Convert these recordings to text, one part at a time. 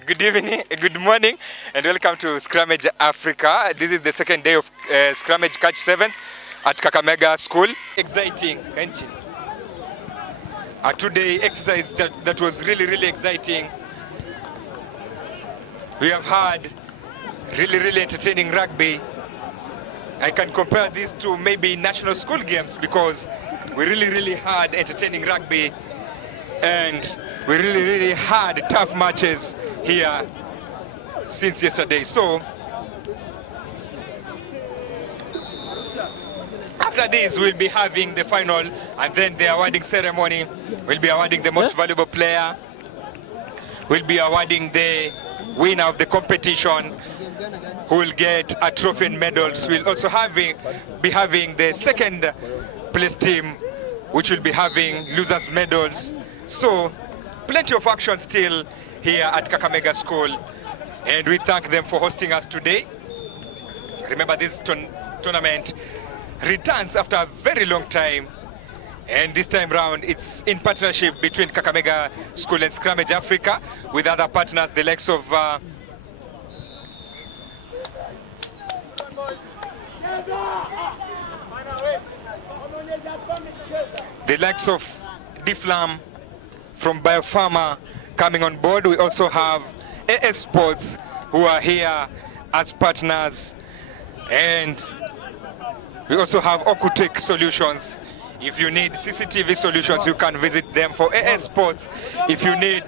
Good evening, good morning, and welcome to Scrummage Africa. This is the second day of Scrummage Katch 7s at Kakamega School. Exciting, can't you? A two-day exercise that was really exciting. We have had really entertaining rugby. I can compare this to maybe national school games because we really had entertaining rugby, and we really had tough matches here since yesterday. So after this, we'll be having the final, and then the awarding ceremony. We'll be awarding the most valuable player. We'll be awarding the winner of the competition, who will get a trophy and medals. We'll also be having the second place team, which will be having losers medals. So plenty of action still here at Kakamega School, and we thank them for hosting us today. Remember, this tournament returns after a very long time, and this time round it's in partnership between Kakamega School and Scrummage Africa with other partners, the likes of Diflam from Biopharma coming on board. We also have AS Sports, who are here as partners, and we also have Okutech Solutions. If you need CCTV solutions, you can visit them. For AS Sports, if you need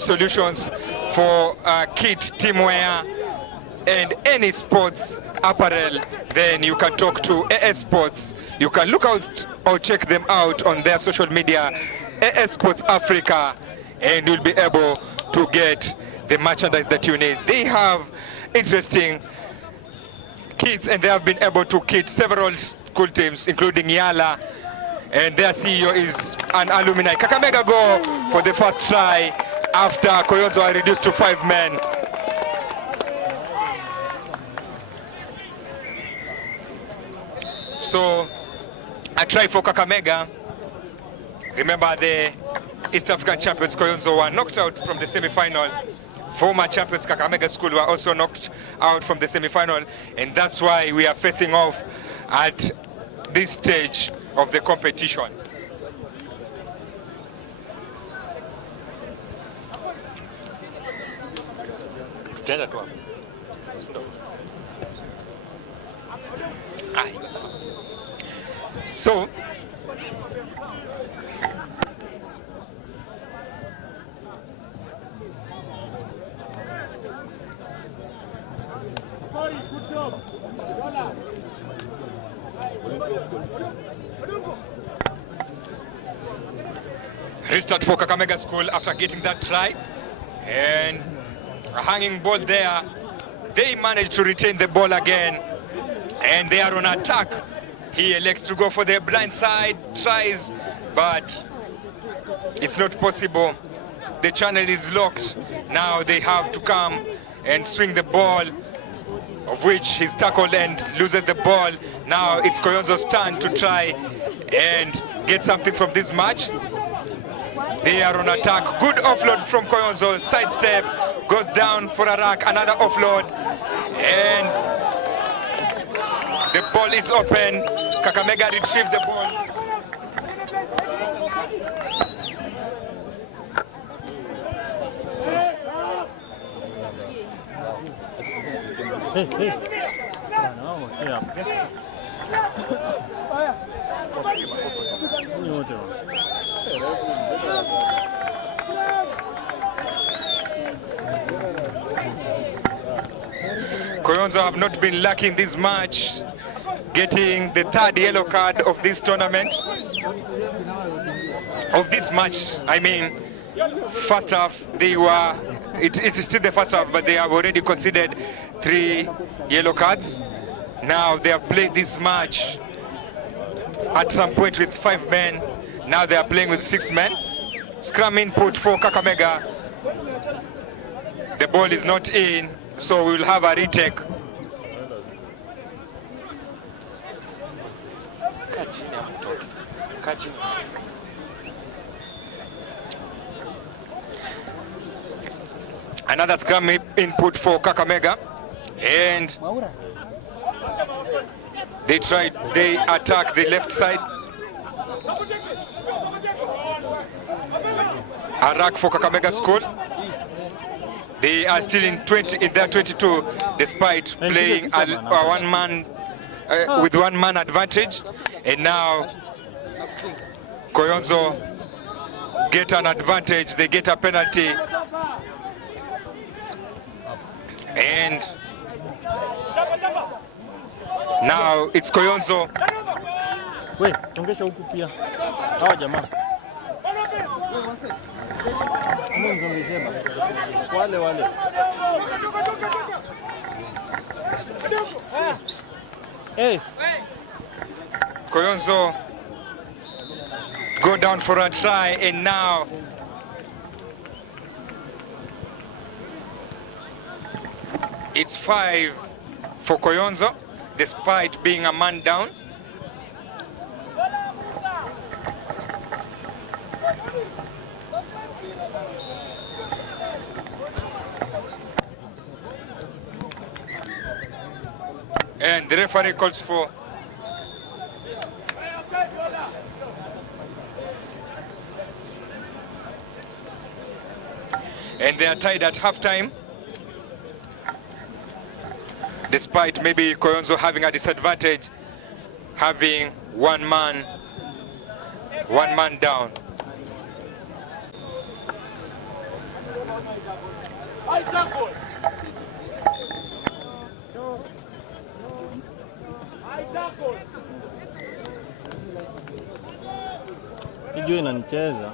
solutions for kit, teamwear, and any sports apparel, then you can talk to AS Sports. You can look out or check them out on their social media, AS Sports Africa, and you'll be able to get the merchandise that you need. They have interesting kits, and they have been able to kit several school teams, including Yala, and their CEO is an alumni. Kakamega go for the first try after Koyonzo are reduced to 5 men. So a try for Kakamega. Remember, the East African champions Koyonzo were knocked out from the semi-final. Former champions Kakamega School were also knocked out from the semi-final, and that's why we are facing off at this stage of the competition. So restart for Kakamega School after getting that try, and a hanging ball there. They managed to retain the ball again, and they are on attack. He elects to go for the blind side, tries, but it's not possible. The channel is locked. Now they have to come and swing the ball, of which he's tackled and loses the ball. Now it's Koyonzo's turn to try and get something from this match. They are on attack. Good offload from Koyonzo. Sidestep, goes down for a rack. Another offload, and the ball is open. Kakamega retrieved the ball. Koyonzo have not been lucky in this match, getting the third yellow card of this tournament, of this match. I mean, first half they were, it is still the first half, but they have already considered 3 yellow cards. Now they have played this match at some point with 5 men. Now they are playing with 6 men. Scrum input for Kakamega. The ball is not in, so we will have a retake. Another scrum input for Kakamega, and they attack the left side. A rack for Kakamega School. They are still in their 22, despite playing with one man advantage. And now Koyonzo get an advantage. They get a penalty. And now it's Koyonzo. Wait, songesha huku pia. Hawa jamaa. Wale. Hey. Koyonzo go down for a try, and now it's 5 for Koyonzo, despite being a man down. And the referee calls for and they are tied at halftime, despite maybe Koyonzo having a disadvantage, having one man down. Hijui inanicheza.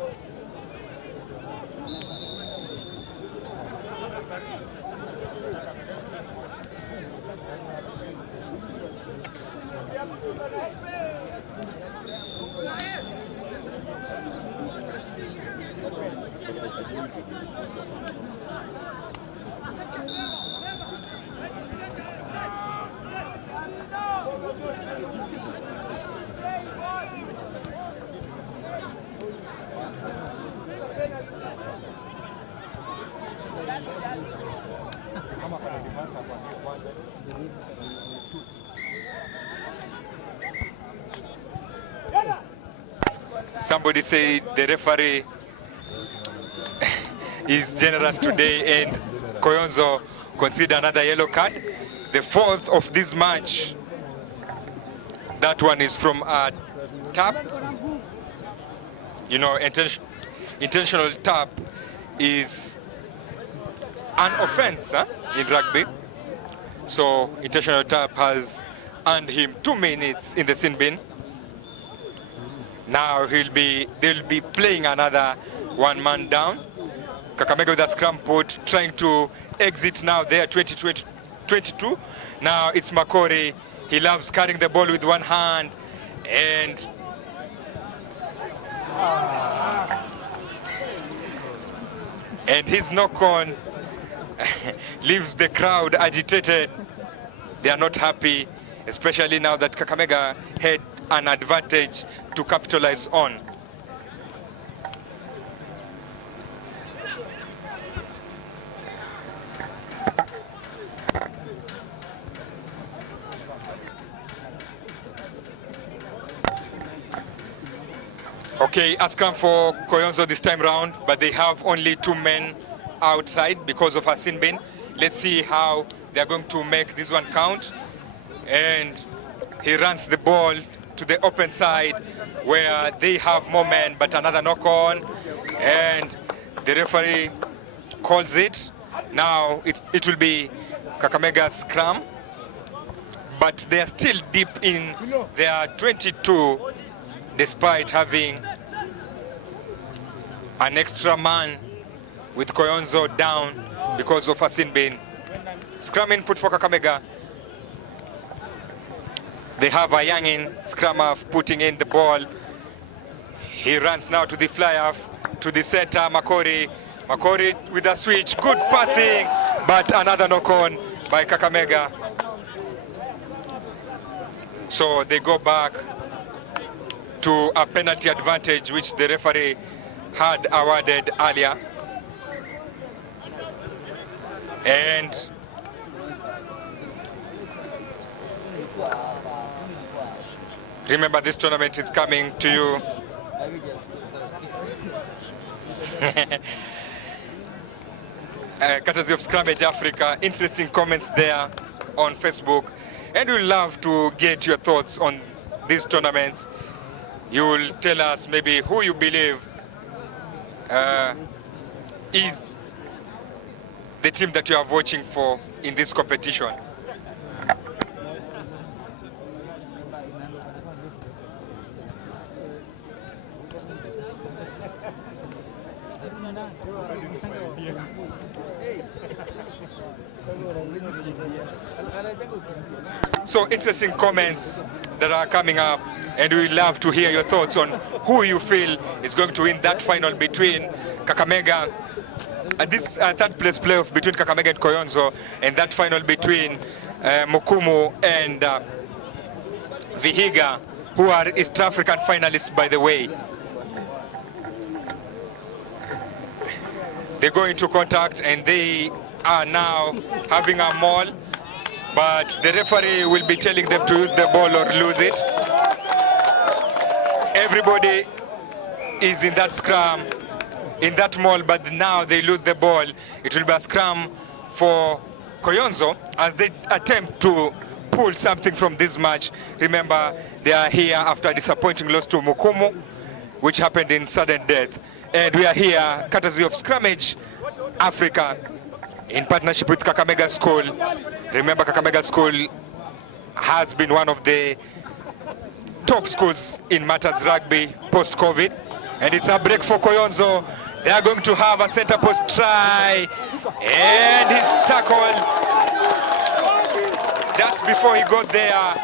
Somebody say the referee is generous today, and Koyonzo consider another yellow card. The 4th of this match. That one is from a tap. You know, intentional tap is an offense in rugby. So intentional tap has earned him 2 minutes in the sin bin. Now they'll be playing another one man down. Kakamega with a scrum put, trying to exit now there, 22. Now it's Makori. He loves carrying the ball with one hand, and his knock-on leaves the crowd agitated. They are not happy, especially now that Kakamega had an advantage to capitalize on. Okay, has come for Koyonzo this time round, but they have only 2 men outside because of a sin bin. Let's see how they're going to make this one count. And he runs the ball to the open side where they have more men, but another knock-on, and the referee calls it. Now it will be Kakamega's scrum, but they are still deep in their 22, despite having an extra man with Koyonzo down because of a sin bin. Scrum input for Kakamega. They have a youngin scrummer putting in the ball. He runs now to the fly-off, to the center, Makori. Makori with a switch, good passing, but another knock-on by Kakamega. So they go back to a penalty advantage which the referee had awarded earlier. And remember, this tournament is coming to you courtesy of Scrummage Africa. Interesting comments there on Facebook, and we'd love to get your thoughts on these tournaments. You will tell us maybe who you believe is the team that you are watching for in this competition. So interesting comments that are coming up, and we love to hear your thoughts on who you feel is going to win that final between Kakamega, this third place playoff between Kakamega and Koyonzo, and that final between Mukumu and Vihiga, who are East African finalists, by the way. They go into contact and they are now having a maul, but the referee will be telling them to use the ball or lose it. Everybody is in that scrum, in that maul, but now they lose the ball. It will be a scrum for Koyonzo as they attempt to pull something from this match. Remember, they are here after a disappointing loss to Mukumu, which happened in sudden death. And we are here courtesy of Scrummage Africa in partnership with Kakamega School. Remember, Kakamega School has been one of the top schools in matters rugby post-COVID. And it's a break for Koyonzo. They are going to have a center post try. And he's tackled just before he got there.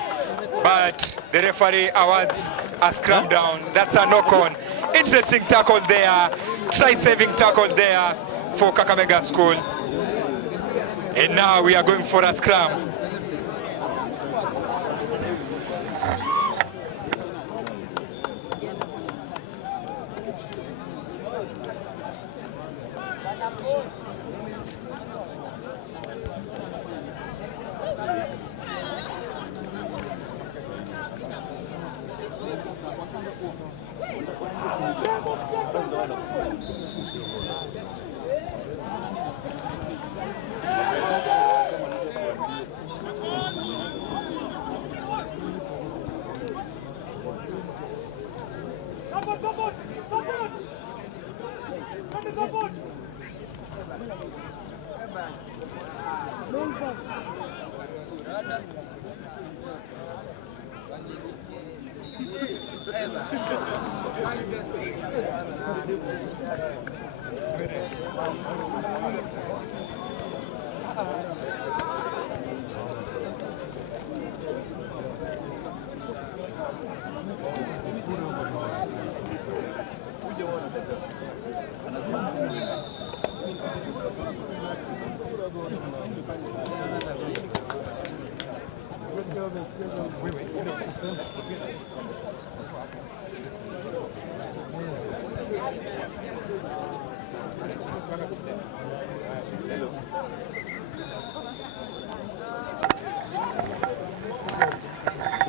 But the referee awards a scrum down. That's a knock-on. Interesting tackle there. Try-saving tackle there for Kakamega School. And now we are going for a scrum.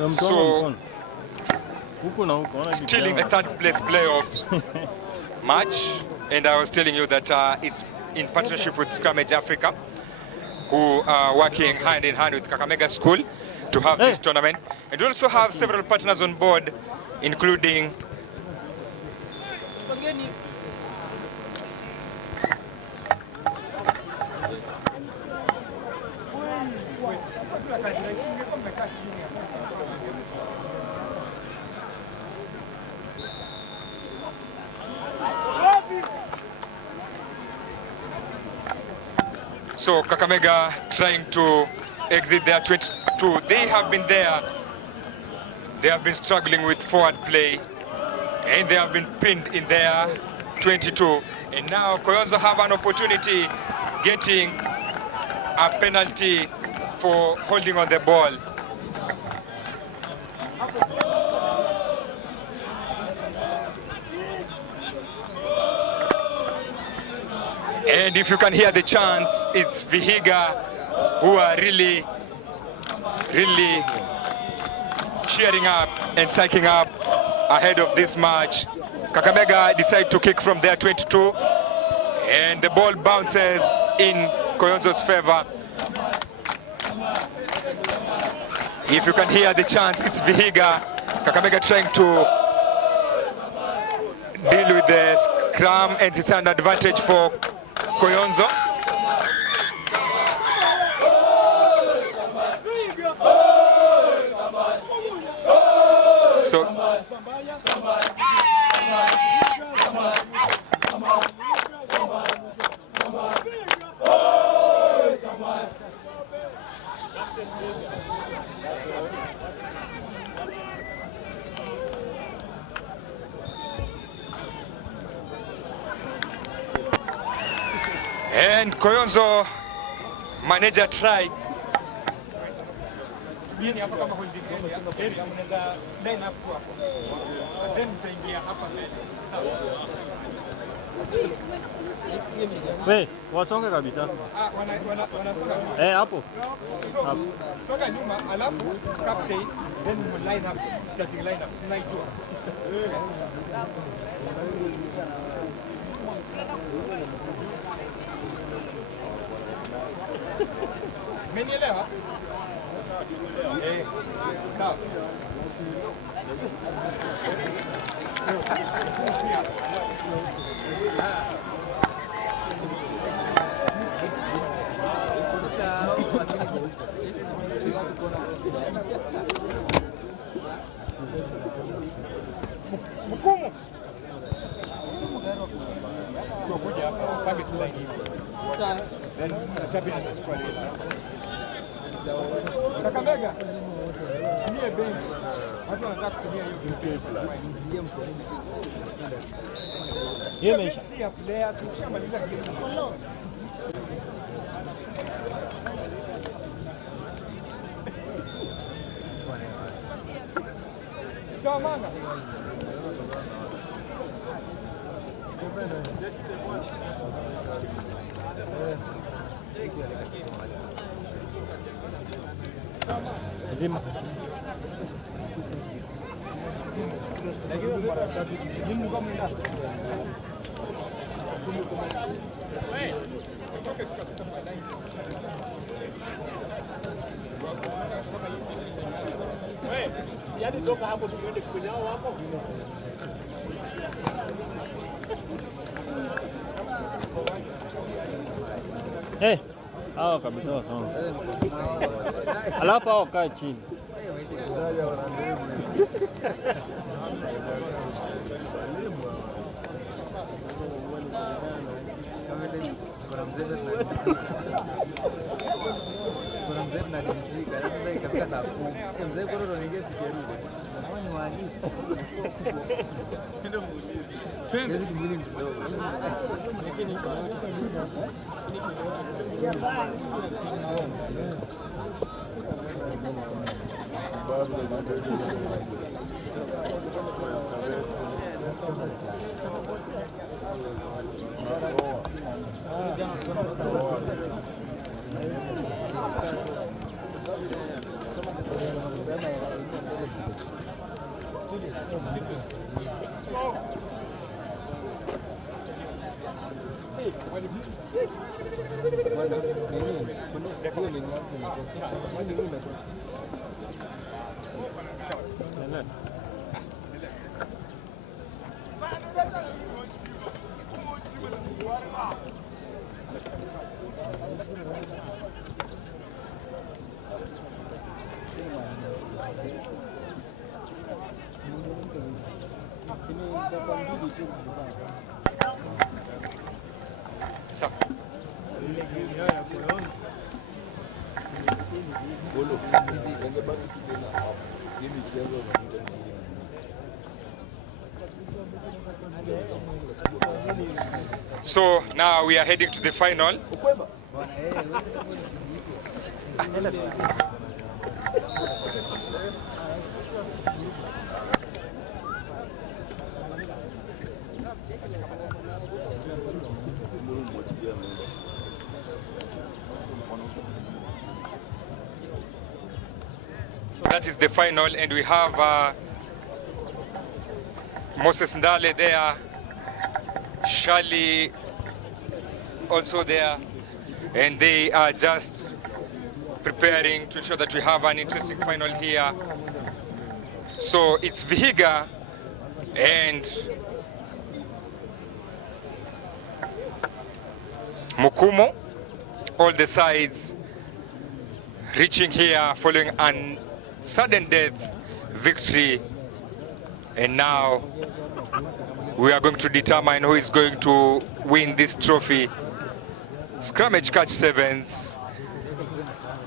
So, still in the third place playoffs match, and I was telling you that it's in partnership with Scrummage Africa, who are working hand in hand with Kakamega School to have this tournament. And we also have several partners on board, including so Kakamega trying to exit their 22. They have been there. They have been struggling with forward play, and they have been pinned in their 22. And now Koyonzo have an opportunity getting a penalty for holding on the ball. And if you can hear the chants, it's Vihiga who are really cheering up and psyching up ahead of this match. Kakamega decide to kick from their 22, and the ball bounces in Koyonzo's favor. If you can hear the chants, it's Vihiga. Kakamega trying to deal with the scrum, and it's an advantage for Koyonzo. So and Koyonzo manager tried. We, wasonge kabisa. Hapo. Soka nyuma alafu captain then line up starting line up tunaijua. Mmenielewa? Sawa. Mkumu. Sio kuja hapa, pange tu line hivi. Sawa. Then chapi anachukua ile. Kakamega. Tumie bench. Watu wanataka kutumia hiyo bench. Hiyo imeisha. Si ya player, tukishamaliza game. Manga. Zima. Yaani toka hapo tuende kwenye hao hapo. Hao kabisa wasonge. Alafu hao kaa chini. So. So now we are heading to the final. That is the final, and we have Moses Ndale there, Shali also there, and they are just preparing to ensure that we have an interesting final here. So it's Vihiga and Mukumo, all the sides reaching here following an sudden death victory, and now we are going to determine who is going to win this trophy. Scrummage Katch Sevens.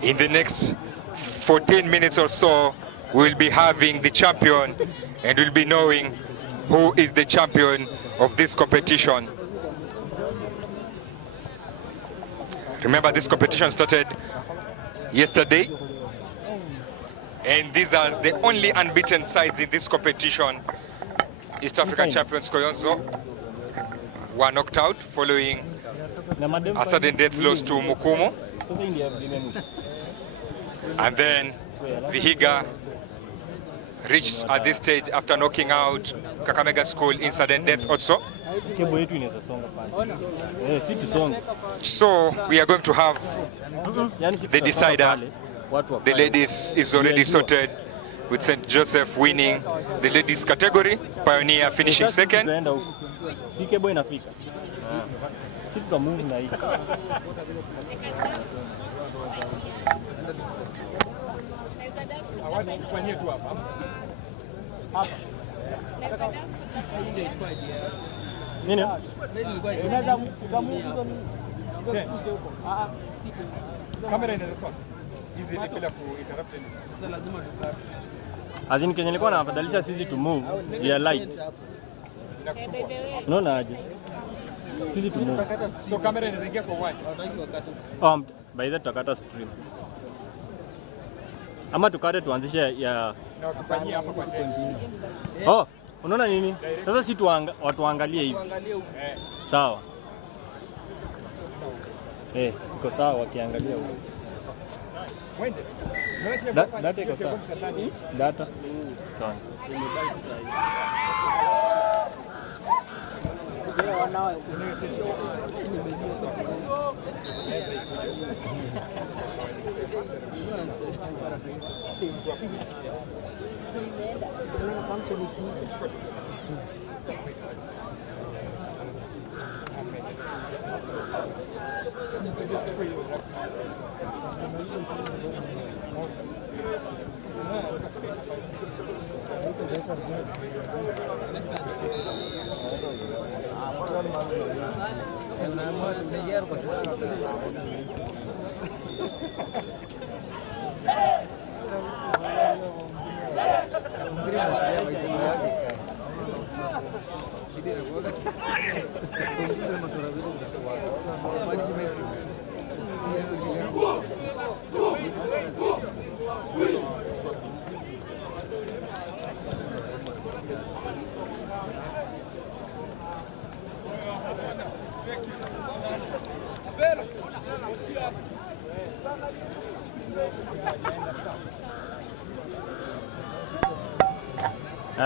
In the next 14 minutes or so, we'll be having the champion, and we'll be knowing who is the champion of this competition. Remember, this competition started yesterday, and these are the only unbeaten sides in this competition. East African champions Koyonzo were knocked out following a sudden death loss to Mukumo. And then Vihiga reached at this stage after knocking out Kakamega School in sudden death also. So we are going to have the decider. The ladies is already sorted with St. Joseph winning the ladies category, Pioneer finishing second. Kamera inaweza swali. Hizi ni bila ku-interrupt any. Sasa lazima tukate. Azini Kenya nilikuwa nafadhalisha sisi to move ya light. Inakusumbua. Unaona aje? Sisi to move. So kamera inaweza ingia kwa uwanja. By that tutakata stream. Ama tukate tuanzishe ya Na wakifanyia hapa kwa tent. Oh, unaona nini? Sasa si watu waangalie hivi. Sawa. Iko sawa wakiangalia huko. Wenje. Data iko sawa. Data. Sawa.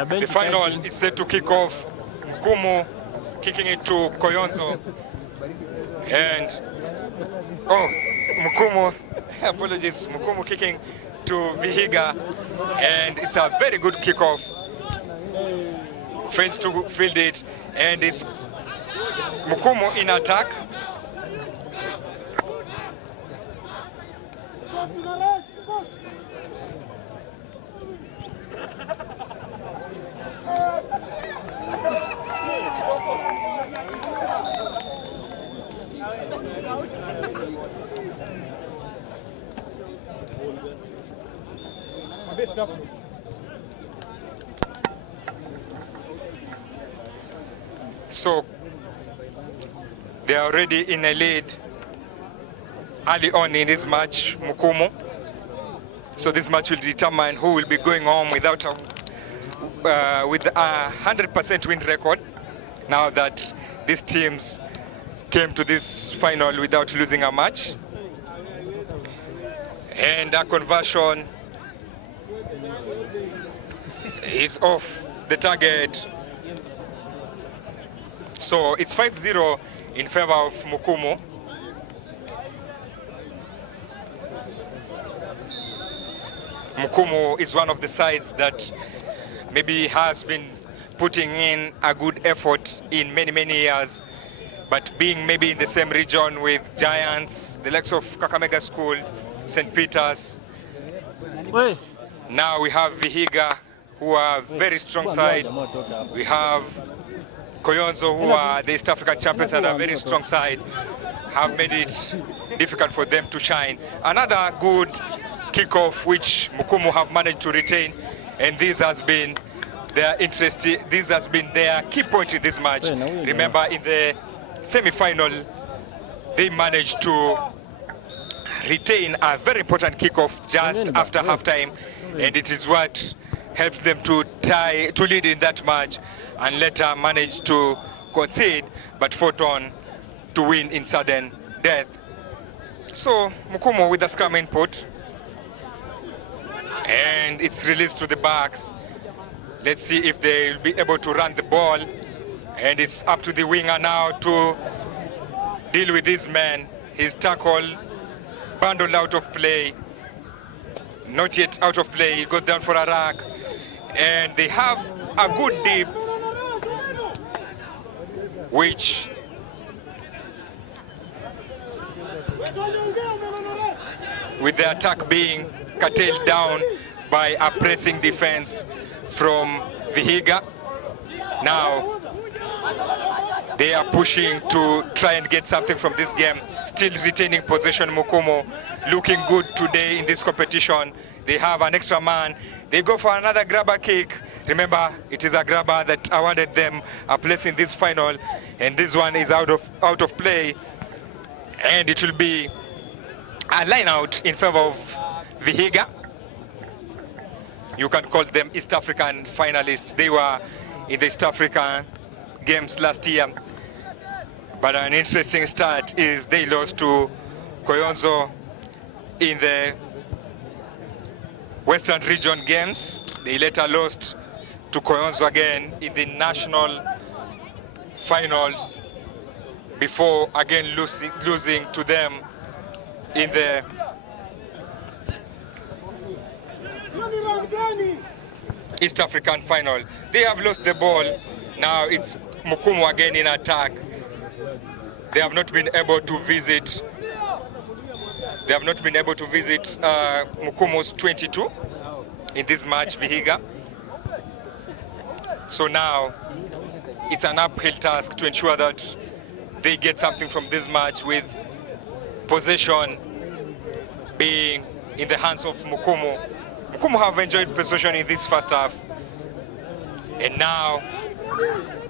The final is set to kick off. Mukumu kicking it to Koyonzo. And, Mukumu, apologies, Mukumu kicking to Vihiga. And it's a very good kickoff. Fails to field it. And it's Mukumu in attack. So they are already in a lead early on in this match, Mukumu. So this match will determine who will be going home with a 100% win record. Now that these teams came to this final without losing a match. And a conversion is off the target. So it's 5-0 in favor of Mukumu. Mukumu is one of the sides that maybe has been putting in a good effort in many years, but being maybe in the same region with giants, the likes of Kakamega School, St. Peter's. Now we have Vihiga, who are very strong side. We have Koyonzo, who are the East African champions and a very strong side, have made it difficult for them to shine. Another good kickoff which Mukumu have managed to retain, and this has been their interest. This has been their key point in this match. Remember, in the semi-final, they managed to retain a very important kickoff just after halftime, and it is what helped them to lead in that match, and later managed to concede, but fought on to win in sudden death. So Mukumu with the scrum input, and it's released to the backs. Let's see if they will be able to run the ball, and it's up to the winger now to deal with this man. His tackle bundled out of play, not yet out of play. He goes down for a rack, and they have a good dip, which with the attack being curtailed down by a pressing defense from Vihiga. Now they are pushing to try and get something from this game, still retaining possession. Mukumu looking good today in this competition. They have an extra man. They go for another grabber kick. Remember, it is a grabber that awarded them a place in this final, and this one is out of play, and it will be a line out in favor of Vihiga. You can call them East African finalists. They were in the East African games last year, but an interesting start is they lost to Koyonzo in the Western Region games. They later lost to Koyonzo again in the national finals before again losing to them in the East African final. They have lost the ball. Now it's Mukumu again in attack. They have not been able to visit. They have not been able to visit Mukumu's 22 in this match, Vihiga. So now it's an uphill task to ensure that they get something from this match, with possession being in the hands of Mukumu. Mukumu have enjoyed possession in this first half, and now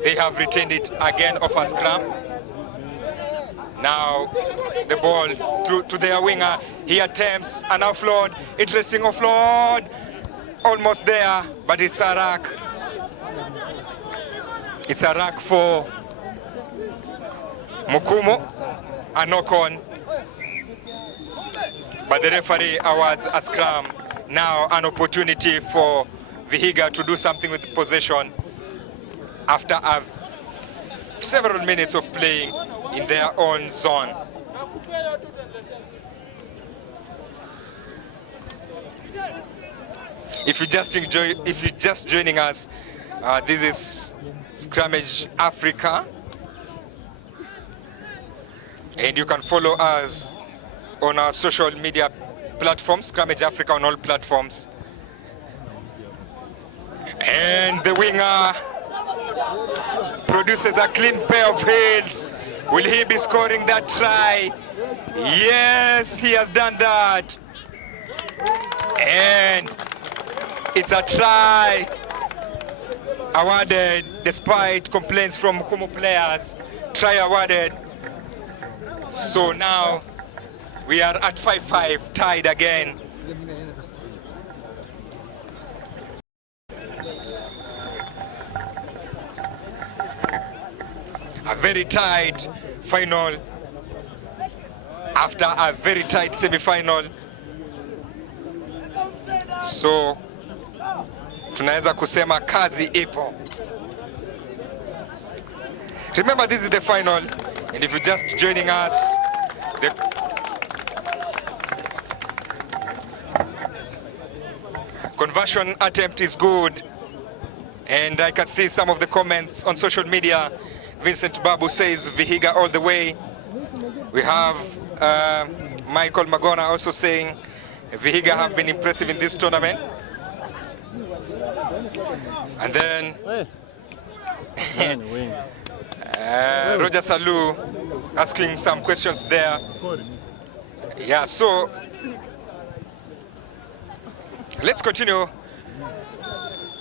they have retained it again off a scrum. Now the ball through to their winger. He attempts an offload. Interesting offload. Almost there, but it's a rack. It's a rack for Mukumu. A knock on. But the referee awards a scrum. Now an opportunity for Vihiga to do something with the possession after several minutes of playing in their own zone. If you're just joining us, this is Scrummage Africa, and you can follow us on our social media platforms, Scrummage Africa on all platforms. And the winger produces a clean pair of heads. Will he be scoring that try? Yes, he has done that. And it's a try awarded despite complaints from Mukumu players. Try awarded. So now we are at 5-5, tied again. A very tight final after a very tight semi-final. So tunaweza kusema kazi ipo. Remember, this is the final, and if you're just joining us, the conversion attempt is good, and I can see some of the comments on social media. Vincent Babu says Vihiga all the way. We have Michael Magona also saying Vihiga have been impressive in this tournament. And then Roger Salou asking some questions there. Yeah, so let's continue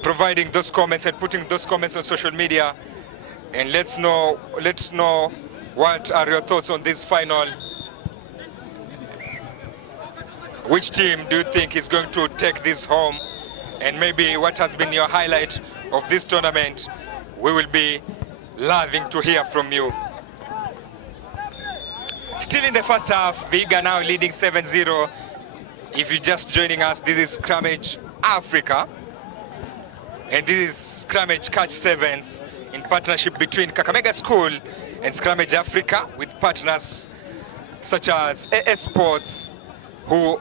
providing those comments and putting those comments on social media, and let's know what are your thoughts on this final. Which team do you think is going to take this home, and maybe what has been your highlight of this tournament? We will be loving to hear from you. Still in the first half, Vihiga now leading 7-0. If you're just joining us, this is Scrummage Africa, and this is Scrummage Katch Sevens in partnership between Kakamega School and Scrummage Africa, with partners such as AS Sports, who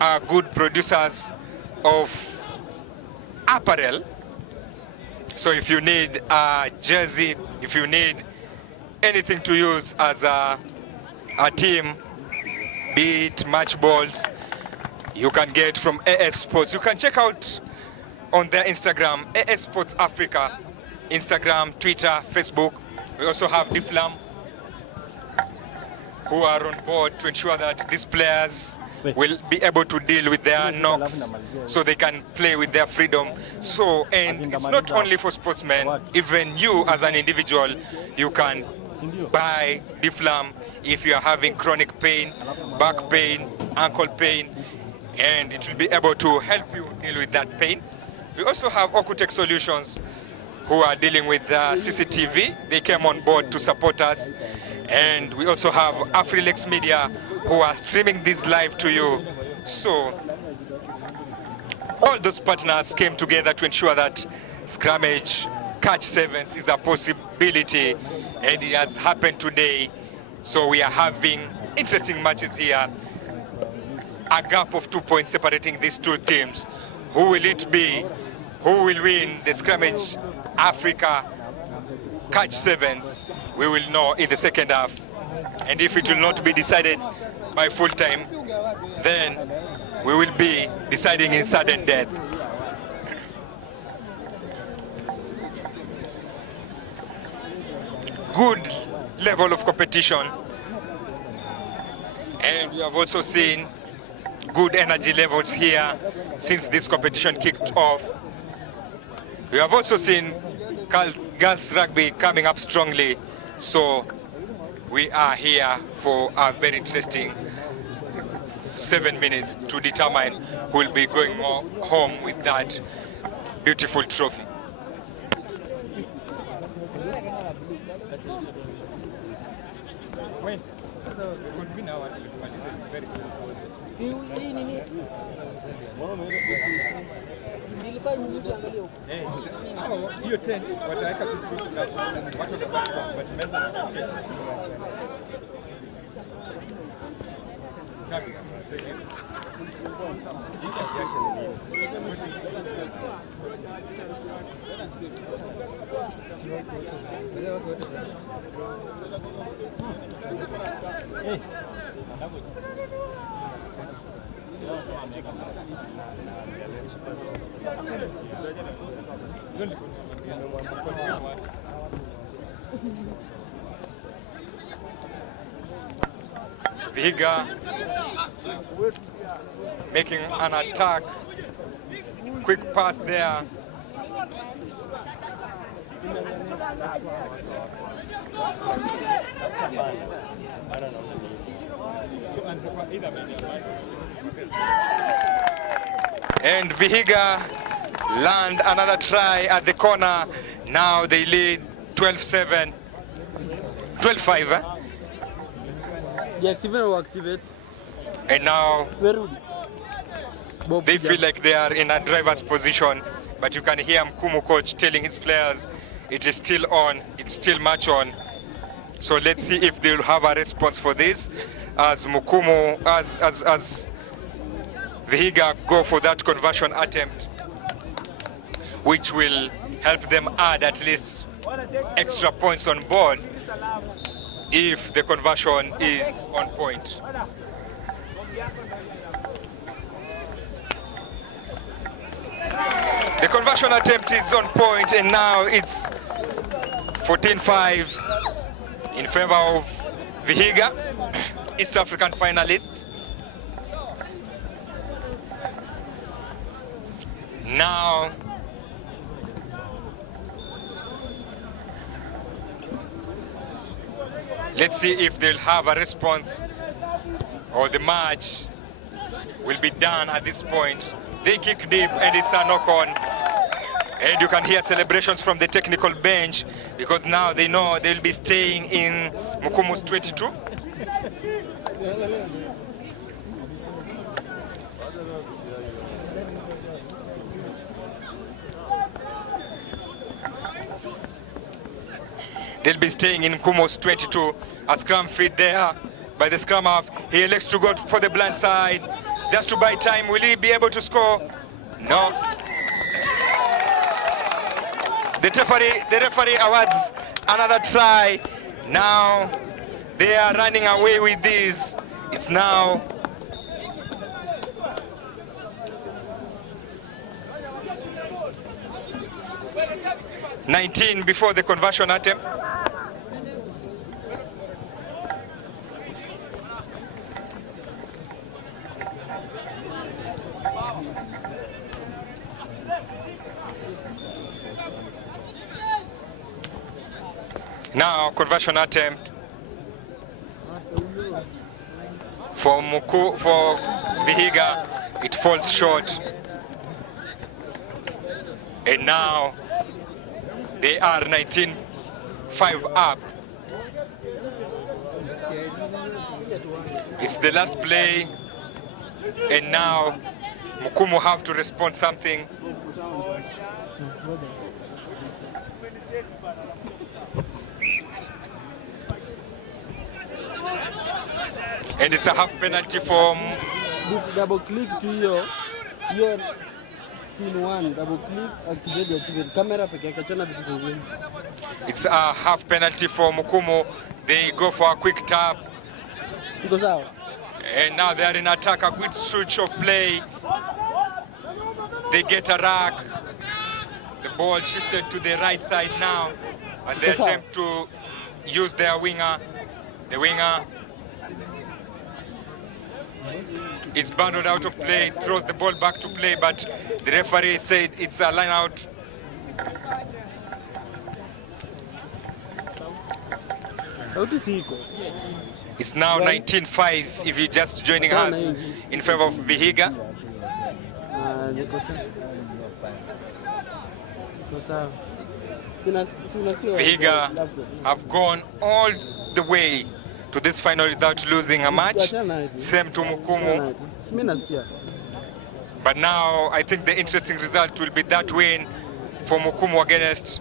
are good producers of apparel. So if you need a jersey, if you need anything to use as a team, be it match balls, you can get from AS Sports. You can check out on their Instagram, AS Sports Africa, Instagram, Twitter, Facebook. We also have Diflam, who are on board to ensure that these players will be able to deal with their knocks so they can play with their freedom. So, and it's not only for sportsmen, even you as an individual, you can buy Diflam if you are having chronic pain, back pain, ankle pain, and it will be able to help you deal with that pain. We also have Okutech Solutions, who are dealing with CCTV. They came on board to support us. And we also have Afrilex Media, who are streaming this live to you. So all those partners came together to ensure that Scrummage Katch Sevens is a possibility, and it has happened today. So we are having interesting matches here. A gap of 2 points separating these two teams. Who will it be? Who will win the Scrummage Africa Katch Sevens? We will know in the second half. And if it will not be decided by full time, then we will be deciding in sudden death. Good level of competition. And we have also seen good energy levels here since this competition kicked off. We have also seen girls rugby coming up strongly. So we are here for a very interesting 7 minutes to determine who will be going home with that beautiful trophy. Hiyo tent wataweka tu trophies hapo. Watu watabaki but meza na cheche. Tabis tunasema. Vihiga making an attack. Quick pass there. And Vihiga land another try at the corner. Now they lead 12-7, 12-5. Deactivate or activate. And now Bob they feel like they are in a driver's position, but you can hear Mukumu coach telling his players it is still on, it's still match on. So let's see if they'll have a response for this as Mukumu, as Vihiga go for that conversion attempt, which will help them add at least extra points on board if the conversion is on point. The conversion attempt is on point, and now it's 14-5 in favor of Vihiga, East African finalists. Now, let's see if they'll have a response or the match will be done at this point. They kick deep and it's a knock-on. And you can hear celebrations from the technical bench because now they know they'll be staying in Mukumu's 22. They'll be staying in Mukumu's 22. A scrum feed there by the scrum half. He elects to go for the blind side just to buy time. Will he be able to score? No. The referee awards another try. Now they are running away with this. It's now 19 before the conversion attempt. Now conversion attempt for Vihiga, it falls short. And now they are 19-5 up. It's the last play, and now Mukumu have to respond something. And it's a half penalty for... Double click to your scene 1. Double click, activate camera. It's a half penalty for Mukumu. They go for a quick tap. Because out. And now they are in attack, a good switch of play. They get a rack. The ball shifted to the right side now. And they attempt to use their winger. The winger is bundled out of play, throws the ball back to play, but the referee said it's a line out. It's now 19-5 if you're just joining us in favor of Vihiga. Vihiga have gone all the way to this final without losing a match. Same to Mukumu. But now I think the interesting result will be that win for Mukumu against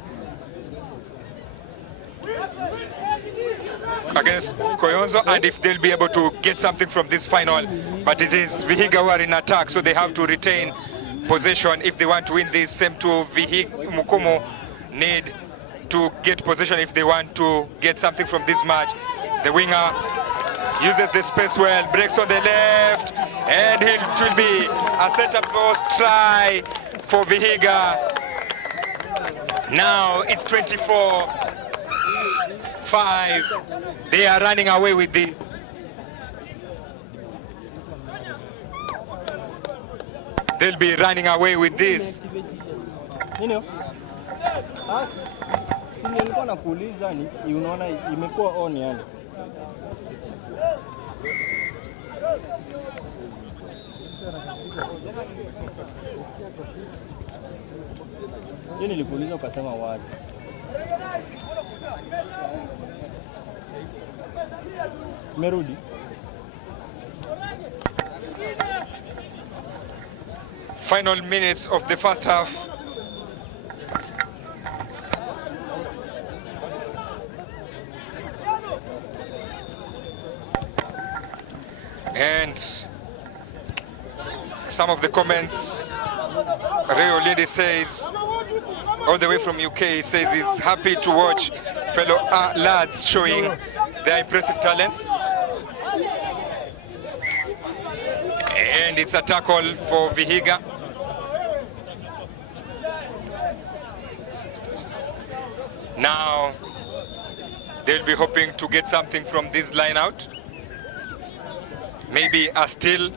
Koyonzo, and if they'll be able to get something from this final. But it is Vihiga who are in attack, so they have to retain possession if they want to win this. Same to Mukumu need to get possession if they want to get something from this match. The winger uses the space well, breaks on the left, and it will be a set-up post try for Vihiga. Now it's 24-5. They are running away with this. They'll be running away with this. Nilikuwa nakuuliza unaona imekuwa on yani. Yeye nilikuuliza ukasema wapi? Merudi. Final minutes of the first half. And some of the comments, Ray Olinde says, all the way from UK, says he's happy to watch fellow lads showing their impressive talents. And it's a tackle for Vihiga. Now they'll be hoping to get something from this line out. Maybe a steal.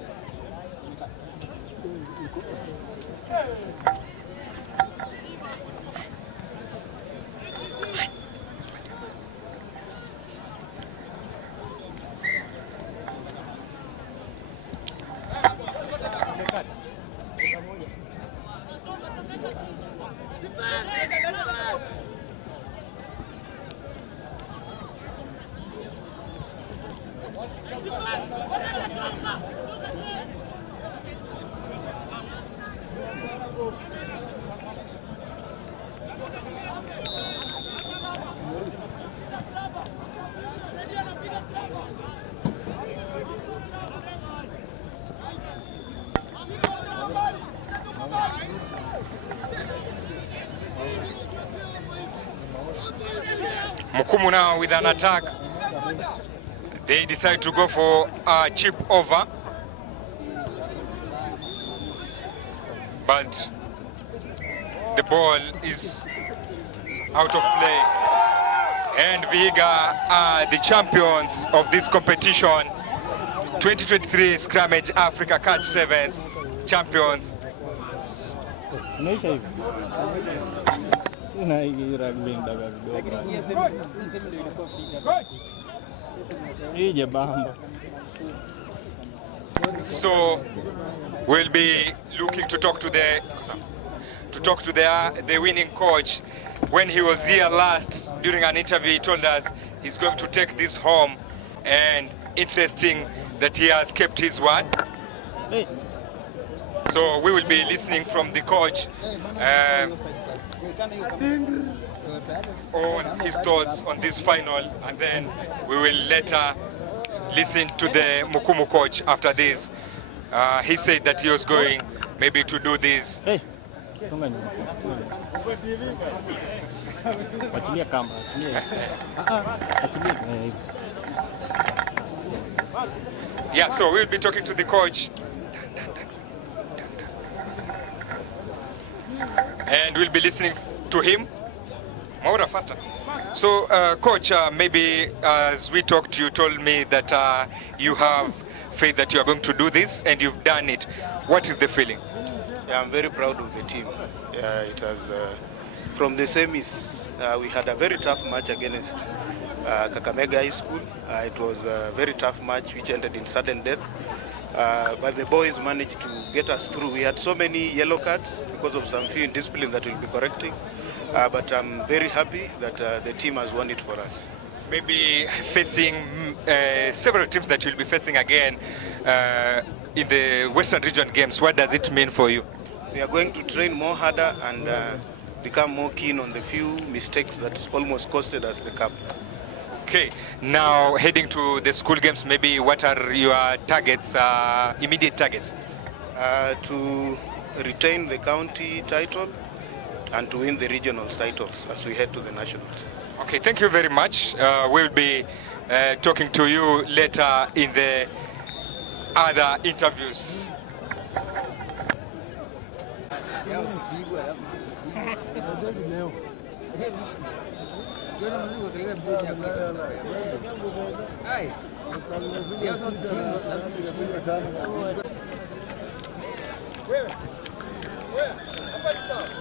Mukumu now with an attack. They decide to go for a chip over. But the ball is out of play. And Vihiga are the champions of this competition. 2023 Scrummage Africa Catch Sevens champions. So we'll be looking to talk to the winning coach. When he was here last during an interview, he told us he's going to take this home, and interesting that he has kept his word. So we will be listening from the coach on his thoughts on this final, and then we will later listen to the Mukumu coach after this. He said that he was going maybe to do this. Yeah, so we'll be talking to the coach. And we'll be listening to him. Maura, faster. So, coach, maybe as we talked, you told me that you have faith that you are going to do this, and you've done it. What is the feeling? Yeah, I'm very proud of the team. Yeah, it was from the semis. We had a very tough match against Kakamega High School. It was a very tough match which ended in sudden death. But the boys managed to get us through. We had so many yellow cards because of some few indiscipline that we'll be correcting. But I'm very happy that the team has won it for us. Maybe facing several teams that you'll be facing again in the Western Region Games, what does it mean for you? We are going to train more harder and become more keen on the few mistakes that almost costed us the cup. Okay, now heading to the school games, maybe what are your targets, immediate targets? To retain the county title and to win the regional titles as we head to the nationals. Okay, thank you very much. We'll be talking to you later in the other interviews.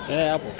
Hapo.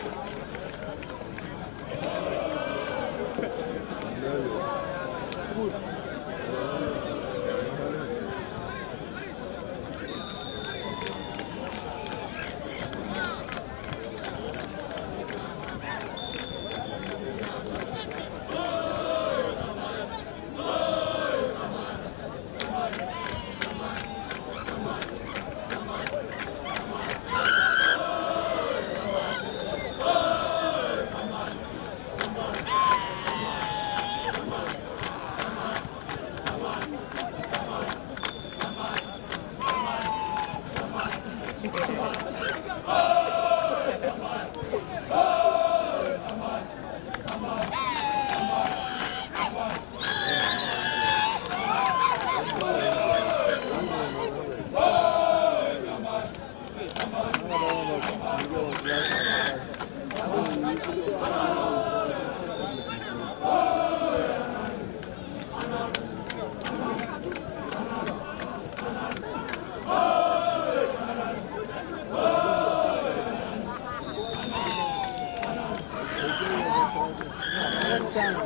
sana.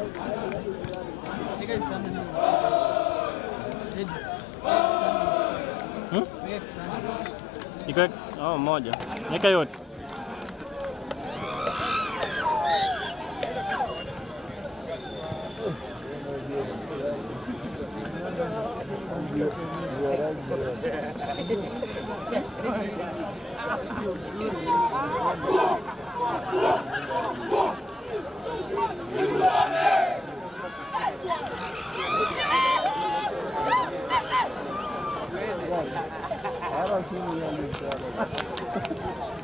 Iko moja. Nika yote. I don't think we understand.